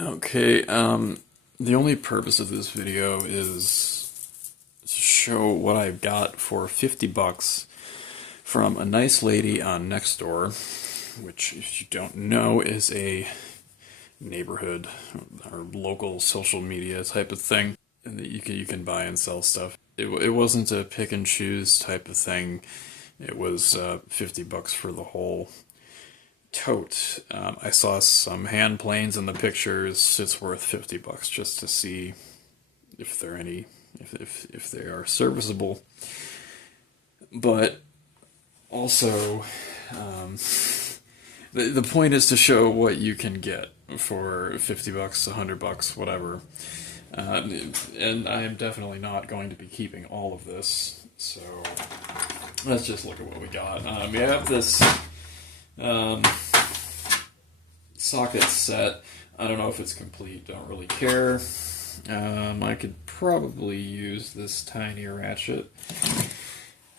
Okay, the only purpose of this video is to show what I got for 50 bucks from a nice lady on Nextdoor, which, if you don't know, is a neighborhood or local social media type of thing that you can buy and sell stuff. It wasn't a pick and choose type of thing. It was 50 bucks for the whole tote. I saw some hand planes in the pictures. It's worth 50 bucks just to see if they're if they are serviceable. But also, the point is to show what you can get for 50 bucks, 100 bucks, whatever. And I am definitely not going to be keeping all of this. So let's just look at what we got. We have this socket set. I don't know if it's complete, don't really care. I could probably use this tiny ratchet.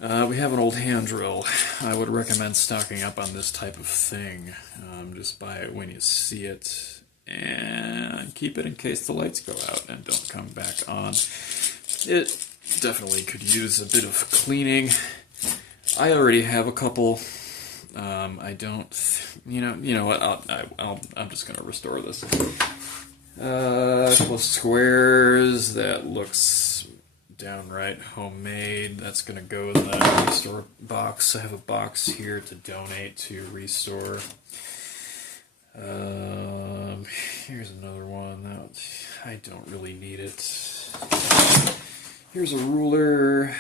We have an old hand drill. I would recommend stocking up on this type of thing. Just buy it when you see it and keep it in case the lights go out and don't come back on. It definitely could use a bit of cleaning. I already have a couple. I don't, you know what, I'm just gonna restore this. A couple of squares, that looks downright homemade. That's gonna go in the restore box. I have a box here to donate to Restore. Here's another one. I don't really need it. Here's a ruler.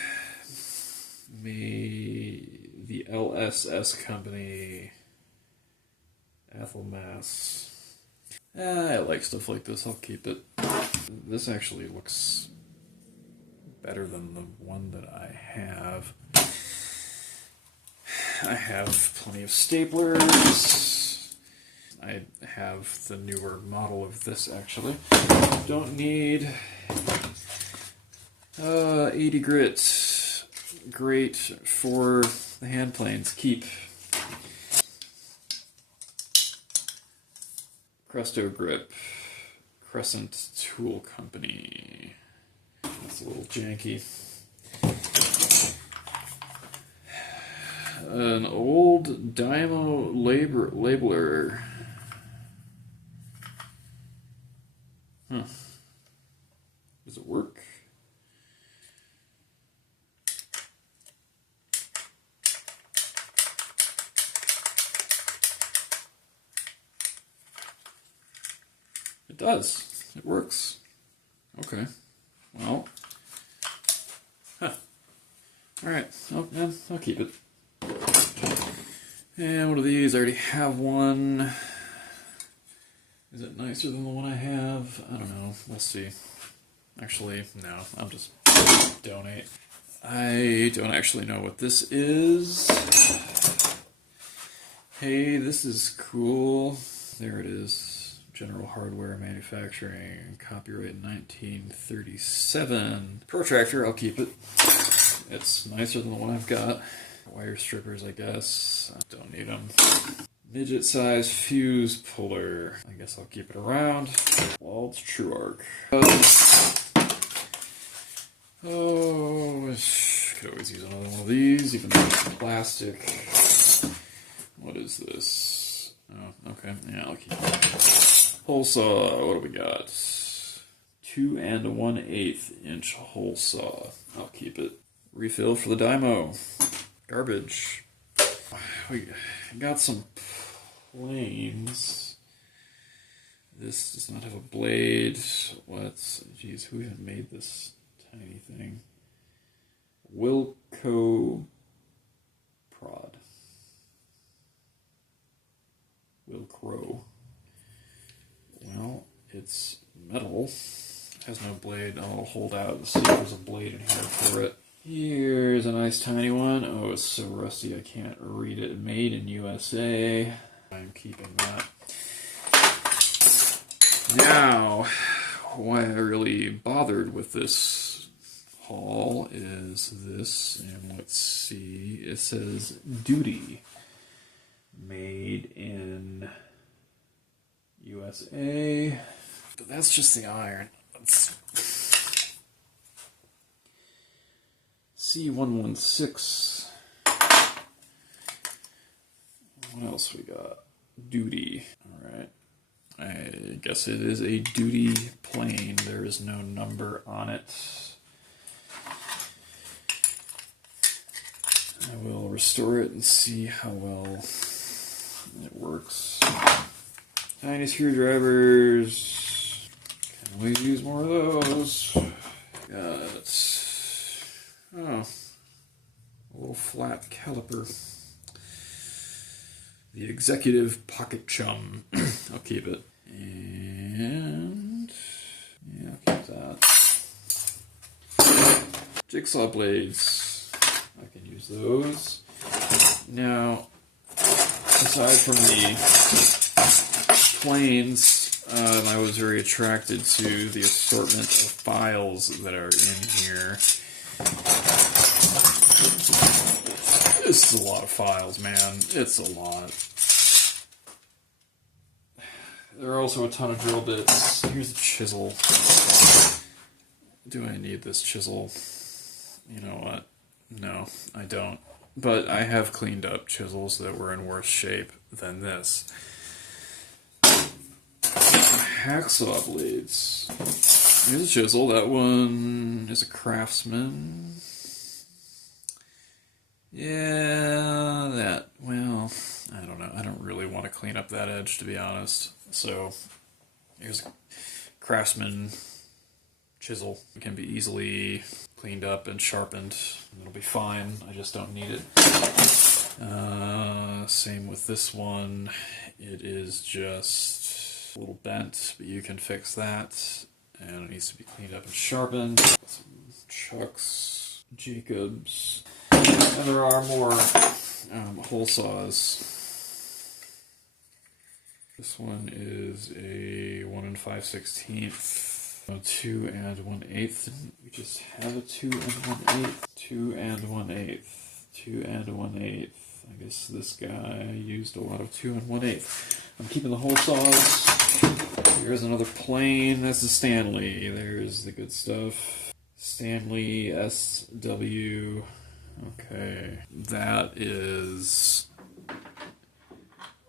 The LSS company. Athol Mass. I like stuff like this. I'll keep it. This actually looks better than the one that I have. I have plenty of staplers. I have the newer model of this, actually. Don't need 80 grit. Great for the hand planes. Keep. Cresto Grip. Crescent Tool Company. That's a little janky. An old Dymo labeler. Huh. Does it work? It does. It works. Okay. Well. Huh. Alright. I'll keep it. And what are these? I already have one. Is it nicer than the one I have? I don't know. We'll see. Actually, no. I'll just donate. I don't actually know what this is. Hey, this is cool. There it is. General Hardware Manufacturing. Copyright 1937. Protractor, I'll keep it. It's nicer than the one I've got. Wire strippers, I guess. I don't need them. Midget size fuse puller. I guess I'll keep it around. Well, it's True Arc. Oh, could always use another one of these, even though it's plastic. What is this? Oh, okay. Yeah, I'll keep it. Hole saw. What do we got? 2 1/8 inch hole saw. I'll keep it. Refill for the Dymo. Garbage. We got some planes. This does not have a blade. Geez, who even made this tiny thing? Wilco Prod. Wilcro. Well, it's metal. It has no blade. I'll hold out and see if there's a blade in here for it. Here's a nice tiny one. Oh, it's so rusty I can't read it. Made in USA. I'm keeping that. Now, why I really bothered with this haul is this, and let's see, it says Duty. Made in USA. that's just the iron. Let's C116. What else we got? Duty. Alright. I guess it is a duty plane. There is no number on it. I will restore it and see how well it works. Tiny screwdrivers. Can we use more of those? Got a little flat caliper. The executive pocket chum. I'll keep it. And yeah, I'll keep that. Jigsaw blades. I can use those. Now, aside from the planes, I was very attracted to the assortment of files that are in here. This is a lot of files, man. It's a lot. There are also a ton of drill bits. Here's a chisel. Do I need this chisel? You know what? No, I don't. But I have cleaned up chisels that were in worse shape than this. Hacksaw blades. Here's a chisel. That one is a Craftsman. Yeah, well, I don't know. I don't really want to clean up that edge, to be honest. So, here's a Craftsman chisel. It can be easily cleaned up and sharpened. It'll be fine. I just don't need it. Same with this one. It is just a little bent, but you can fix that. And it needs to be cleaned up and sharpened. Some Chucks, Jacobs. And there are more hole saws. This one is a 1 5/16, 2 1/8. We just have a 2 1/8, 2 1/8, 2 1/8. I guess this guy used a lot of 2 1/8. I'm keeping the hole saws. Here's another plane. That's a Stanley. There's the good stuff. Stanley SW. Okay, that is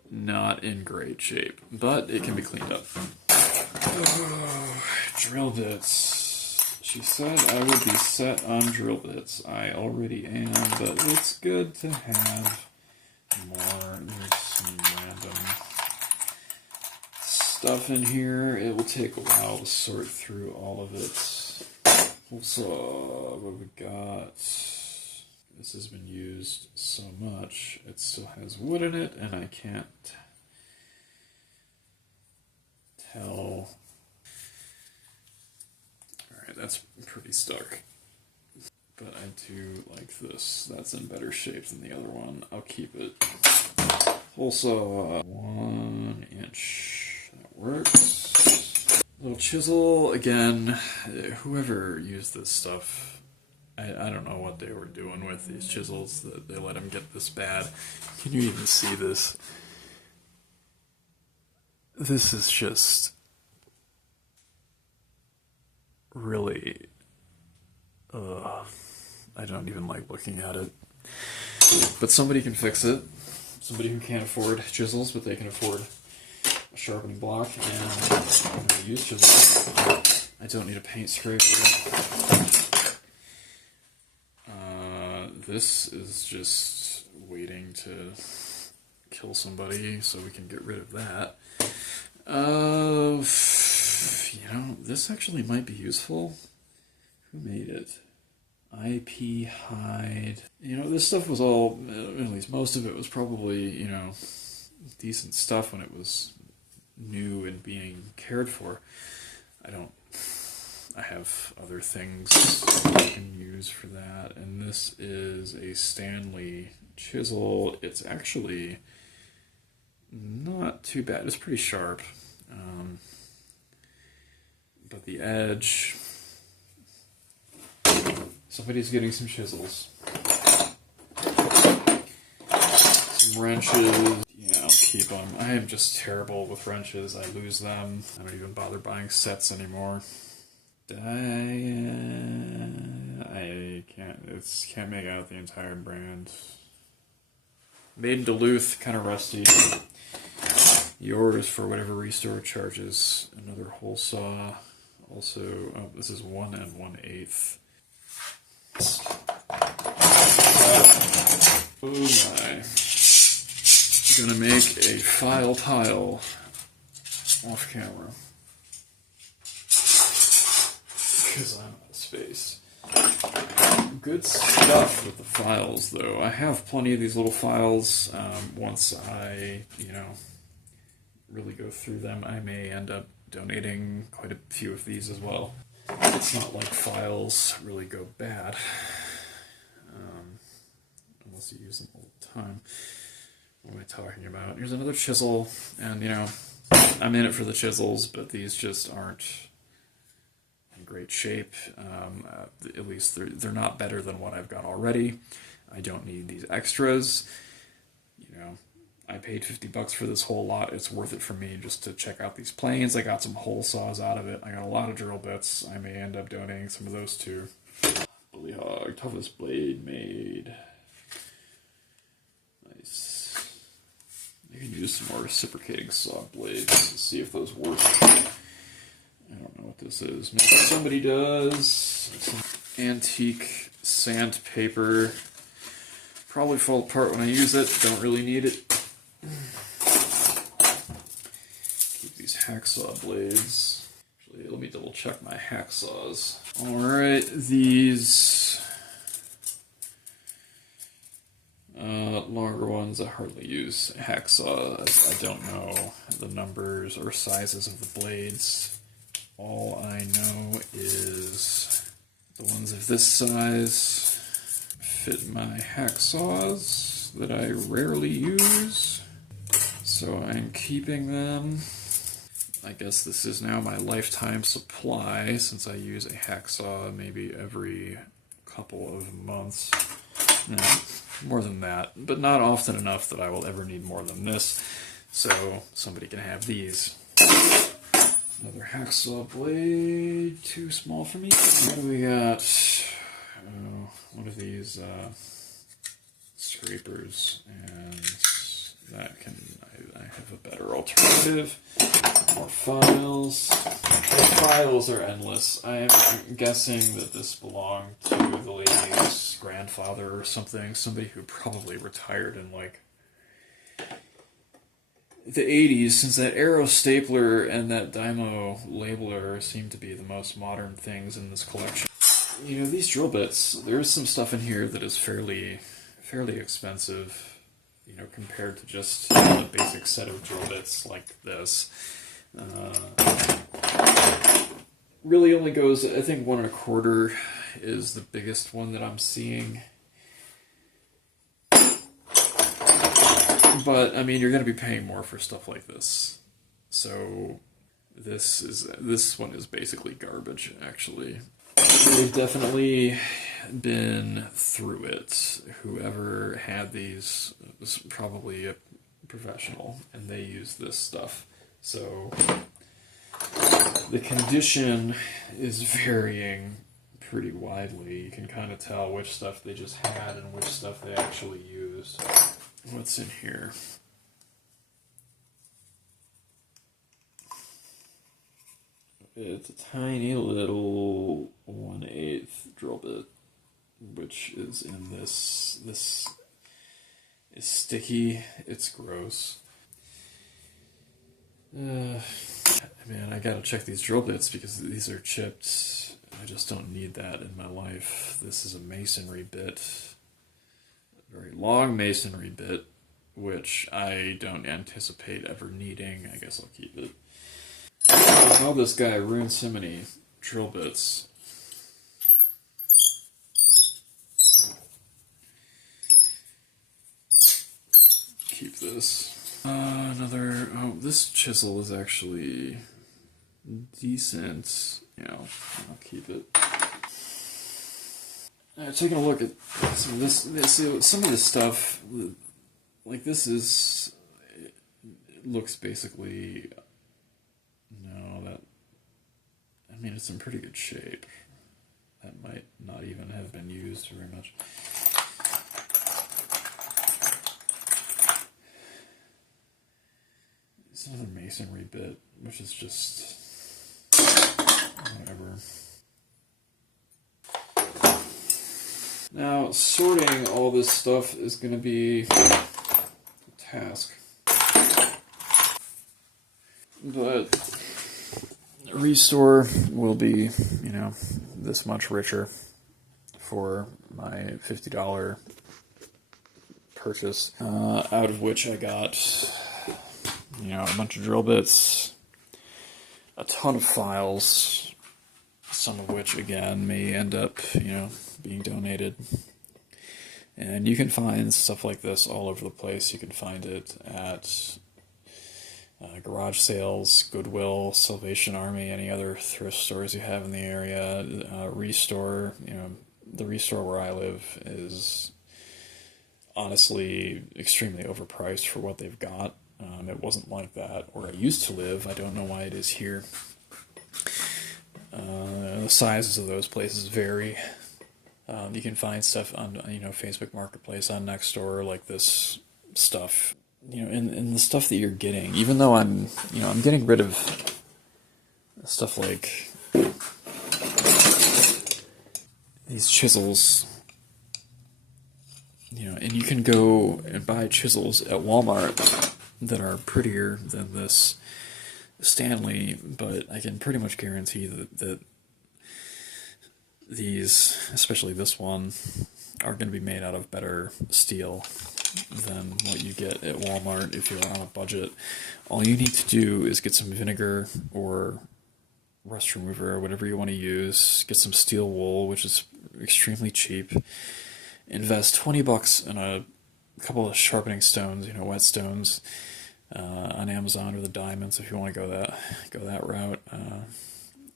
not in great shape, but it can be cleaned up. Oh, drill bits. She said I would be set on drill bits. I already am, but it's good to have more. There's some random stuff in here. It will take a while to sort through all of it. Also, what we got? This has been used so much, it still has wood in it, and I can't tell. Alright, that's pretty stuck. But I do like this. That's in better shape than the other one. I'll keep it. Also, 1 inch. That works. Little chisel. Again, whoever used this stuff, I don't know what they were doing with these chisels that they let them get this bad. Can you even see this? This is just really... I don't even like looking at it. But somebody can fix it. Somebody who can't afford chisels, but they can afford a sharpening block, and I'm going to use chisels. I don't need a paint scraper. This is just waiting to kill somebody so we can get rid of that. You know, this actually might be useful. Who made it? IP hide. You know, this stuff was all, at least most of it was probably, you know, decent stuff when it was new and being cared for. I have other things I can use for that, and this is a Stanley chisel. It's actually not too bad. It's pretty sharp, but the edge... Somebody's getting some chisels. Some wrenches. Yeah, keep them. I am just terrible with wrenches. I lose them. I don't even bother buying sets anymore. I can't make out the entire brand. Made in Duluth, kind of rusty. Yours for whatever restore charges. Another hole saw. Also, oh, this is 1 1/8. Oh my. Gonna make a file tile off camera. Because I'm out of space. Good stuff with the files, though. I have plenty of these little files. Once I, really go through them, I may end up donating quite a few of these as well. It's not like files really go bad. Unless you use them all the time. What am I talking about? Here's another chisel, and, I'm in it for the chisels, but these just aren't in great shape. At least they're not better than what I've got already. I don't need these extras. I paid $50 for this whole lot. It's worth it for me just to check out these planes. I got some hole saws out of it. I got a lot of drill bits. I may end up donating some of those too. Bully hog, toughest blade made. Nice. I can use some more reciprocating saw blades to see if those work. I don't know what this is. Maybe somebody does. Some antique sandpaper. Probably fall apart when I use it. Don't really need it. Keep these hacksaw blades. Actually, let me double check my hacksaws. Alright, these longer ones, I hardly use hacksaws. I don't know the numbers or sizes of the blades. All I know is the ones of this size fit my hacksaws that I rarely use. So I'm keeping them. I guess this is now my lifetime supply since I use a hacksaw maybe every couple of months. No, more than that, but not often enough that I will ever need more than this. So somebody can have these. Another hacksaw blade, too small for me. What do we got? One of these scrapers, and that can, I have a better alternative. More files. The files are endless. I'm guessing that this belonged to the lady's grandfather or something, somebody who probably retired in like the 80s, since that Arrow stapler and that Dymo labeler seem to be the most modern things in this collection. These drill bits, there's some stuff in here that is fairly expensive, compared to just a basic set of drill bits like this. Really only goes, I think 1 1/4 is the biggest one that I'm seeing. But, you're going to be paying more for stuff like this. So, this one is basically garbage, actually. They've definitely been through it. Whoever had these was probably a professional, and they use this stuff. So the condition is varying pretty widely. You can kind of tell which stuff they just had and which stuff they actually used. What's in here? It's a tiny little 1/8 drill bit, which is in this. This is sticky. It's gross. Man, I gotta check these drill bits because these are chipped. I just don't need that in my life. This is a masonry bit. A very long masonry bit, which I don't anticipate ever needing. I guess I'll keep it. How this guy ruined so many drill bits. Keep this. This chisel is actually decent. I'll keep it. Taking a look at some of this stuff, like this is looks basically, no, that, I mean, it's in pretty good shape. That might not even have been used very much. It's another masonry bit, which is just whatever. Now, sorting all this stuff is going to be a task. But Restore will be, you know, this much richer for my $50 purchase, out of which I got, you know, a bunch of drill bits, a ton of files, some of which, again, may end up, you know, being donated. And you can find stuff like this all over the place. You can find it at garage sales, Goodwill, Salvation Army, any other thrift stores you have in the area. Restore, you know, the Restore where I live is honestly extremely overpriced for what they've got. It wasn't like that where I used to live. I don't know why it is here. The sizes of those places vary. You can find stuff on, you know, Facebook Marketplace, on Nextdoor, like this stuff. You know, and the stuff that you're getting, even though I'm getting rid of stuff like these chisels, you know, and you can go and buy chisels at Walmart that are prettier than this Stanley, but I can pretty much guarantee that these, especially this one, are going to be made out of better steel than what you get at Walmart if you're on a budget. All you need to do is get some vinegar or rust remover or whatever you want to use, get some steel wool, which is extremely cheap, invest $20 in a couple of sharpening stones, you know, whetstones, on Amazon, or the diamonds if you want to go that route.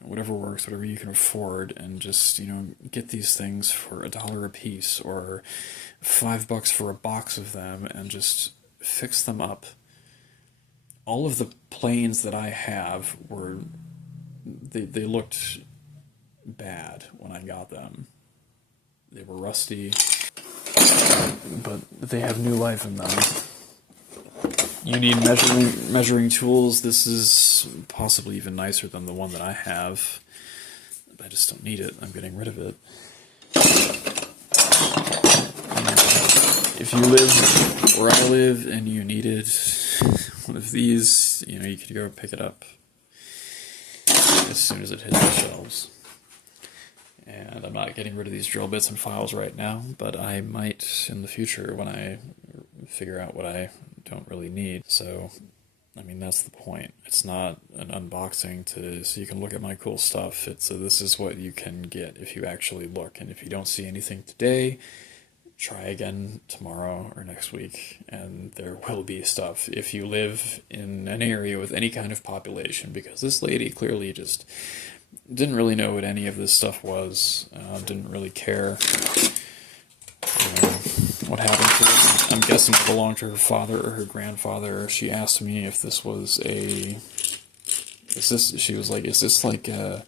Whatever works, whatever you can afford, and just, you know, get these things for $1 a piece or $5 for a box of them, and just fix them up. All of the planes that I have were, they looked bad when I got them. They were rusty, but they have new life in them. You need measuring tools. This is possibly even nicer than the one that I have. I just don't need it. I'm getting rid of it. If you live where I live and you needed one of these, you know, you could go pick it up as soon as it hits the shelves. And I'm not getting rid of these drill bits and files right now, but I might in the future when I figure out what I don't really need. So, I mean, that's the point. It's not an unboxing so you can look at my cool stuff. It's this is what you can get if you actually look. And if you don't see anything today, try again tomorrow or next week, and there will be stuff if you live in an area with any kind of population, because this lady clearly just didn't really know what any of this stuff was, didn't really care. What happened to it? I'm guessing it belonged to her father or her grandfather. She asked me if this was she was like, is this like a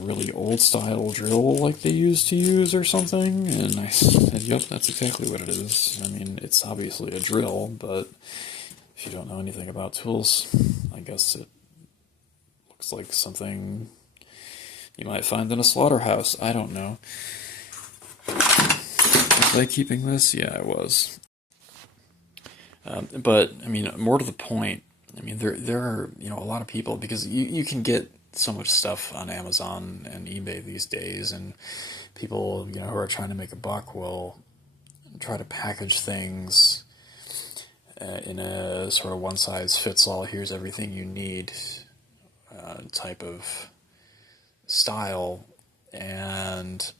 really old style drill like they used to use or something? And I said, yep, that's exactly what it is. I mean, it's obviously a drill, but if you don't know anything about tools, I guess it looks like something you might find in a slaughterhouse. I don't know. Was I keeping this? Yeah, I was. But, I mean, more to the point, I mean, there are, you know, a lot of people, because you can get so much stuff on Amazon and eBay these days, and people, you know, who are trying to make a buck will try to package things in a sort of one-size-fits-all, here's everything you need type of style. And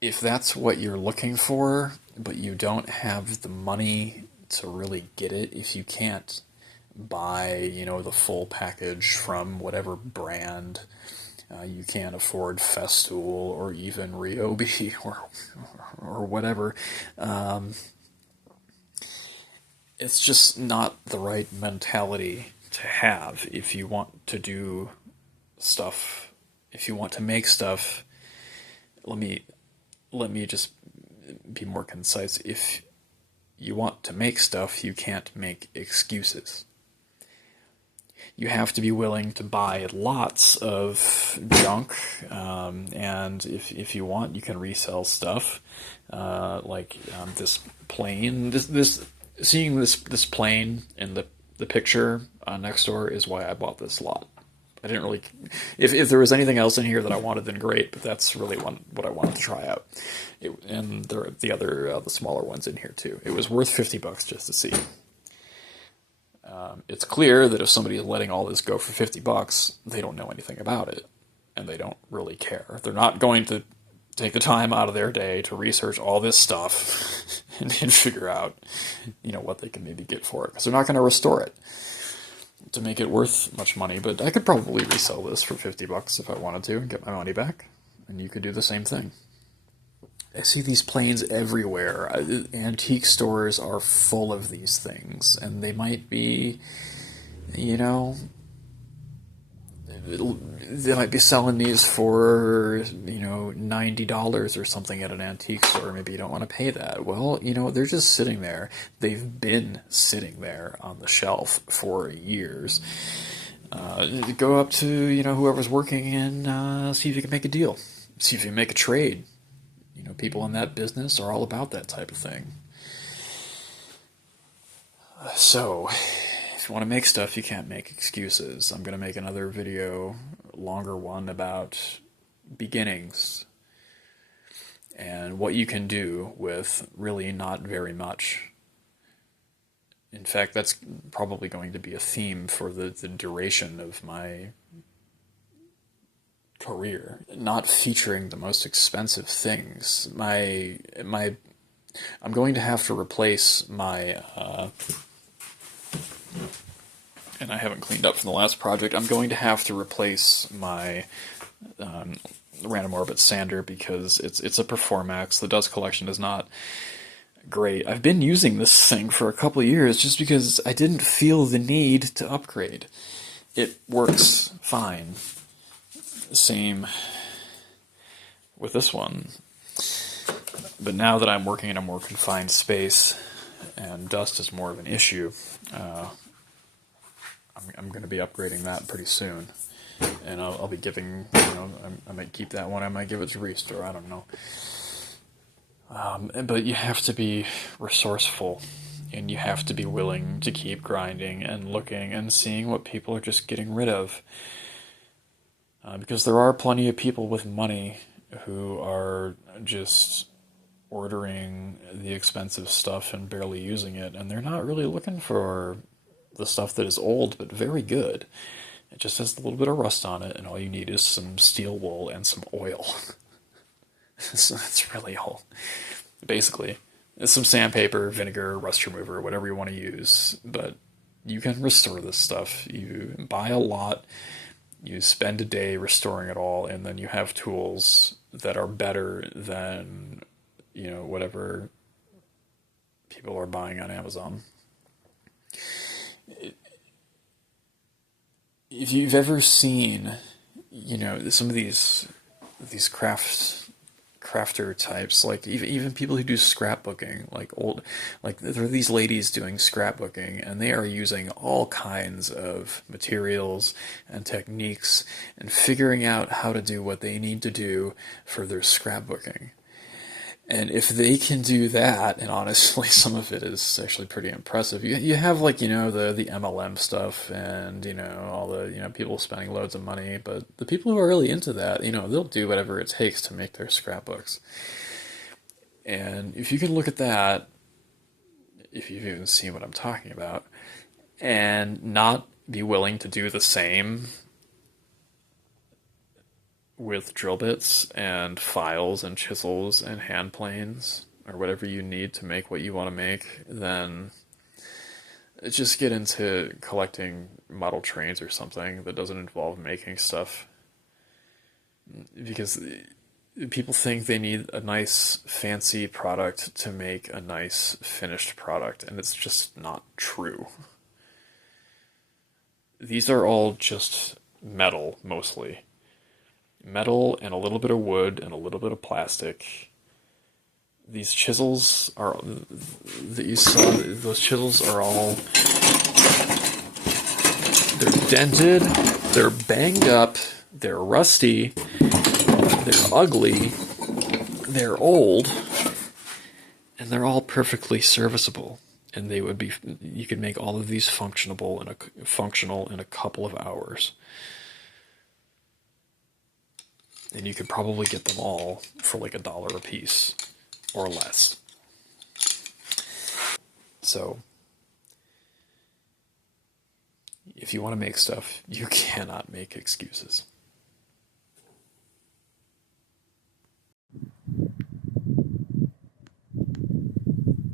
if that's what you're looking for, but you don't have the money to really get it, if you can't buy, you know, the full package from whatever brand, you can't afford Festool or even Ryobi or whatever, it's just not the right mentality to have if you want to do stuff, if you want to make stuff. Let me just be more concise. If you want to make stuff, you can't make excuses. You have to be willing to buy lots of junk, and if you want, you can resell stuff. This plane. Seeing this plane in the picture next door is why I bought this lot. I didn't really. If there was anything else in here that I wanted, then great. But that's really what I wanted to try out. And there are the smaller ones in here too. It was worth $50 just to see. It's clear that if somebody is letting all this go for $50, they don't know anything about it, and they don't really care. They're not going to take the time out of their day to research all this stuff and figure out, what they can maybe get for it, because they're not going to restore it to make it worth much money. But I could probably resell this for $50 if I wanted to and get my money back, and you could do the same thing. I see these planes everywhere. Antique stores are full of these things, and they might be, they might be selling these for, $90 or something at an antique store. Maybe you don't want to pay that. Well, they're just sitting there. They've been sitting there on the shelf for years. Go up to, whoever's working and see if you can make a deal. See if you can make a trade. People in that business are all about that type of thing. So, if you want to make stuff, you can't make excuses. I'm going to make another video, longer one, about beginnings and what you can do with really not very much. In fact, that's probably going to be a theme for the duration of my career, not featuring the most expensive things. I'm going to have to replace my and I haven't cleaned up from the last project. I'm going to have to replace my random orbit sander because it's a Performax. The dust collection is not great. I've been using this thing for a couple of years just because I didn't feel the need to upgrade. It works fine. Same with this one. But now that I'm working in a more confined space and dust is more of an issue, I'm going to be upgrading that pretty soon. And I'll be giving, I might keep that one, I might give it to Restore, I don't know. But you have to be resourceful, and you have to be willing to keep grinding and looking and seeing what people are just getting rid of. Because there are plenty of people with money who are just ordering the expensive stuff and barely using it, and they're not really looking for the stuff that is old but very good. It just has a little bit of rust on it, and all you need is some steel wool and some oil. So that's really all. Basically, it's some sandpaper, vinegar, rust remover, whatever you want to use, but you can restore this stuff. You buy a lot, you spend a day restoring it all, and then you have tools that are better than, whatever people are buying on Amazon. If you've ever seen, some of these crafter types, like even people who do scrapbooking, like there are these ladies doing scrapbooking, and they are using all kinds of materials and techniques and figuring out how to do what they need to do for their scrapbooking. And if they can do that, and honestly, some of it is actually pretty impressive. You have the MLM stuff and, all the, people spending loads of money, but the people who are really into that, they'll do whatever it takes to make their scrapbooks. And if you can look at that, if you've even seen what I'm talking about, and not be willing to do the same with drill bits and files and chisels and hand planes or whatever you need to make what you want to make, then just get into collecting model trains or something that doesn't involve making stuff. Because people think they need a nice fancy product to make a nice finished product, and it's just not true. These are all just metal, mostly. Metal and a little bit of wood and a little bit of plastic. These chisels are that you saw, those chisels are all, they're dented, they're banged up, they're rusty, they're ugly, they're old, and they're all perfectly serviceable. And they would be, you could make all of these functional in a couple of hours. And you could probably get them all for like $1 a piece or less. So, if you want to make stuff, you cannot make excuses.